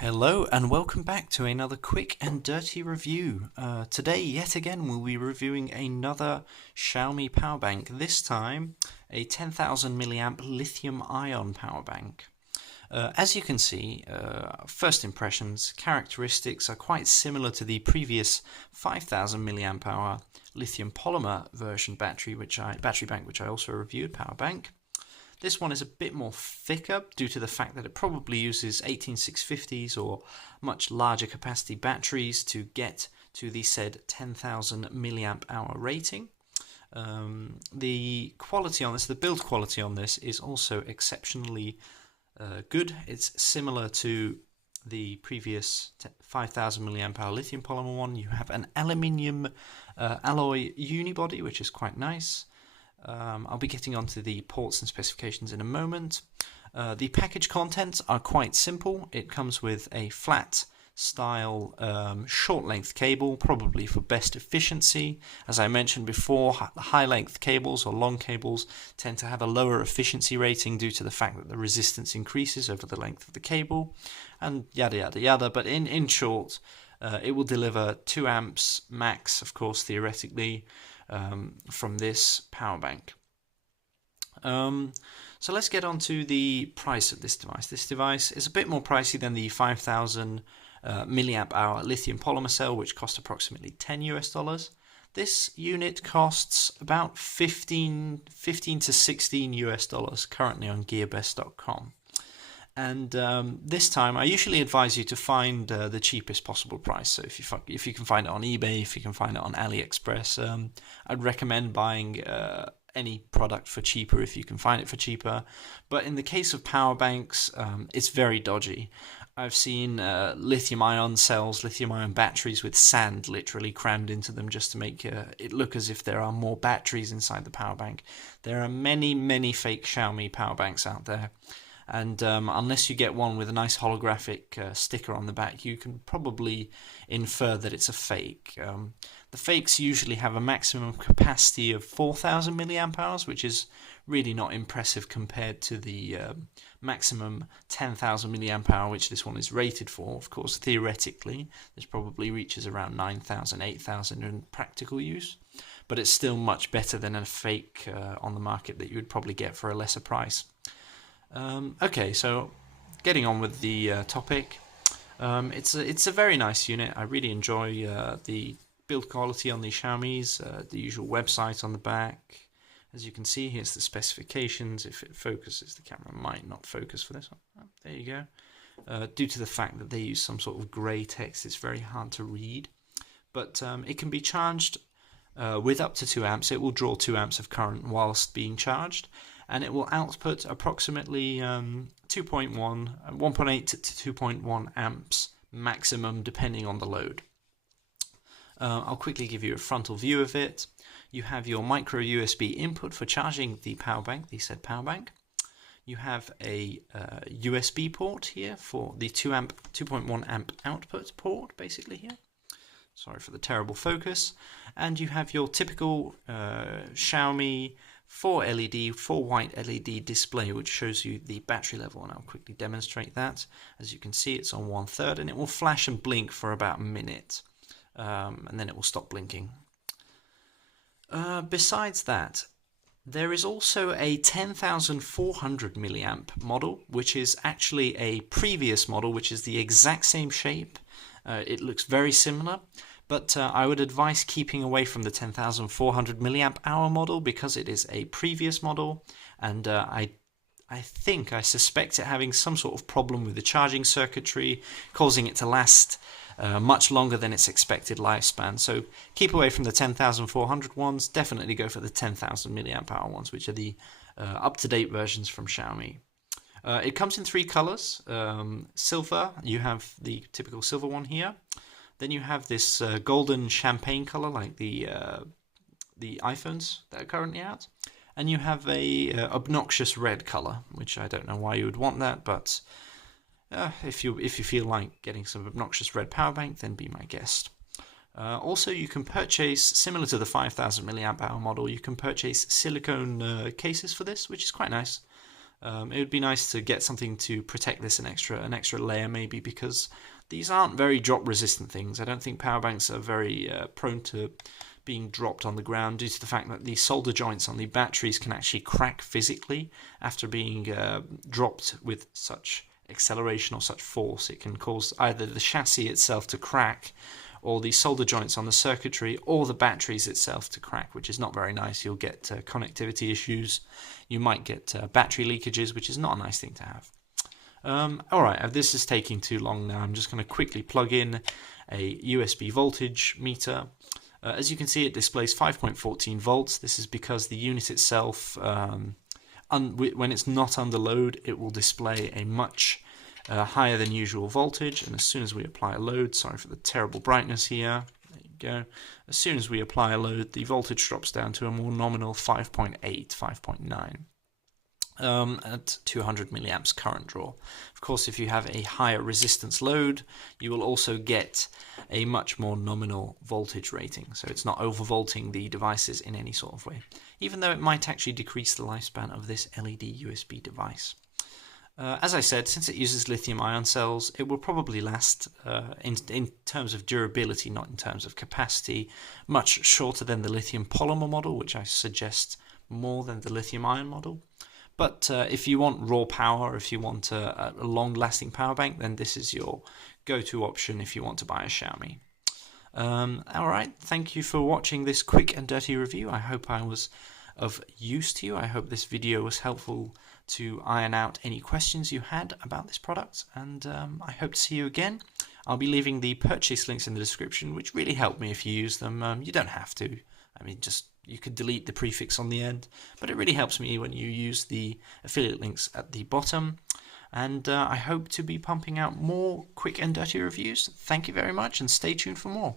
Hello and welcome back to another quick and dirty review. Today, yet again, we'll be reviewing another Xiaomi power bank. This time, a 10,000 milliamp lithium ion power bank. As you can see, first impressions, characteristics are quite similar to the previous 5,000 milliamp hour lithium polymer version battery bank, which I also reviewed, power bank. This one is a bit more thicker due to the fact that it probably uses 18650s or much larger capacity batteries to get to the said 10,000 milliamp hour rating. The quality on this, the build quality on this is also exceptionally good. It's similar to the previous 5,000 milliamp hour lithium polymer one. You have an aluminium alloy unibody, which is quite nice. I'll be getting onto the ports and specifications in a moment. The package contents are quite simple. It comes with a flat style short length cable, probably for best efficiency. As I mentioned before, high length cables or long cables tend to have a lower efficiency rating due to the fact that the resistance increases over the length of the cable, and yada yada yada. But in short, it will deliver 2 amps max, of course, theoretically, from this power bank. So let's get on to the price of this device. This device is a bit more pricey than the 5,000 milliamp hour lithium polymer cell, which cost approximately $10 US. This unit costs about 15 to 16 US currently on Gearbest.com. And this time, I usually advise you to find the cheapest possible price. So if you can find it on eBay, if you can find it on AliExpress, I'd recommend buying any product for cheaper if you can find it for cheaper. But in the case of power banks, it's very dodgy. I've seen lithium ion cells, lithium ion batteries with sand literally crammed into them just to make it look as if there are more batteries inside the power bank. There are many fake Xiaomi power banks out there. And unless you get one with a nice holographic sticker on the back, you can probably infer that it's a fake. The fakes usually have a maximum capacity of 4,000 milliamp hours, which is really not impressive compared to the maximum 10,000 milliamp hour, which this one is rated for. Of course, theoretically, this probably reaches around 9,000, 8,000 in practical use, but it's still much better than a fake on the market that you would probably get for a lesser price. Okay, so getting on with the topic, it's a very nice unit. I really enjoy the build quality on the Xiaomi's, the usual website on the back. As you can see, here's the specifications. If it focuses, the camera might not focus for this one. Oh, there you go. Due to the fact that they use some sort of grey text, it's very hard to read. But it can be charged with up to 2 amps. It will draw 2 amps of current whilst being charged, and it will output approximately 1.8 to 2.1 amps maximum, depending on the load. I'll quickly give you a frontal view of it. You have your micro USB input for charging the power bank, the said power bank. You have a USB port here for the 2.1 amp output port, basically here. Sorry for the terrible focus. And you have your typical Xiaomi 4 white LED display, which shows you the battery level, and I'll quickly demonstrate that. As you can see, it's on 1/3, and it will flash and blink for about a minute, and then it will stop blinking. Besides that, there is also a 10,400 milliamp model, which is actually a previous model, which is the exact same shape. It looks very similar, but I would advise keeping away from the 10,400 milliamp hour model because it is a previous model, and I suspect it having some sort of problem with the charging circuitry, causing it to last much longer than its expected lifespan. So keep away from the 10,400 ones. Definitely go for the 10,000 milliamp hour ones, which are the up-to-date versions from Xiaomi. It comes in 3 colors. Silver, you have the typical silver one here. Then you have this golden champagne color, like the iPhones that are currently out. And you have a obnoxious red color, which I don't know why you would want that, but if you feel like getting some obnoxious red power bank, then be my guest. Also, you can purchase, similar to the 5,000 milliamp hour model, you can purchase silicone cases for this, which is quite nice. It would be nice to get something to protect this an extra layer maybe, because these aren't very drop resistant things. I don't think power banks are very prone to being dropped on the ground due to the fact that the solder joints on the batteries can actually crack physically after being dropped with such acceleration or such force. It can cause either the chassis itself to crack, or the solder joints on the circuitry, or the batteries itself to crack, which is not very nice. You'll get connectivity issues. You might get battery leakages, which is not a nice thing to have. Alright, this is taking too long now. I'm just going to quickly plug in a USB voltage meter. As you can see, it displays 5.14 volts. This is because the unit itself, when it's not under load, it will display a much higher than usual voltage, and as soon as we apply a load, sorry for the terrible brightness here, there you go, as soon as we apply a load, the voltage drops down to a more nominal 5.8, 5.9 at 200 milliamps current draw. Of course, if you have a higher resistance load, you will also get a much more nominal voltage rating, so it's not overvolting the devices in any sort of way, even though it might actually decrease the lifespan of this LED USB device. As I said, since it uses lithium ion cells, it will probably last, in terms of durability, not in terms of capacity, much shorter than the lithium polymer model, which I suggest more than the lithium ion model. But if you want raw power, if you want a long-lasting power bank, then this is your go-to option if you want to buy a Xiaomi. Alright, thank you for watching this quick and dirty review. I hope I was of use to you. I hope this video was helpful to iron out any questions you had about this product, and I hope to see you again. I'll be leaving the purchase links in the description, which really help me if you use them. You don't have to. I mean, you could delete the prefix on the end, but it really helps me when you use the affiliate links at the bottom. And I hope to be pumping out more quick and dirty reviews. Thank you very much, and stay tuned for more.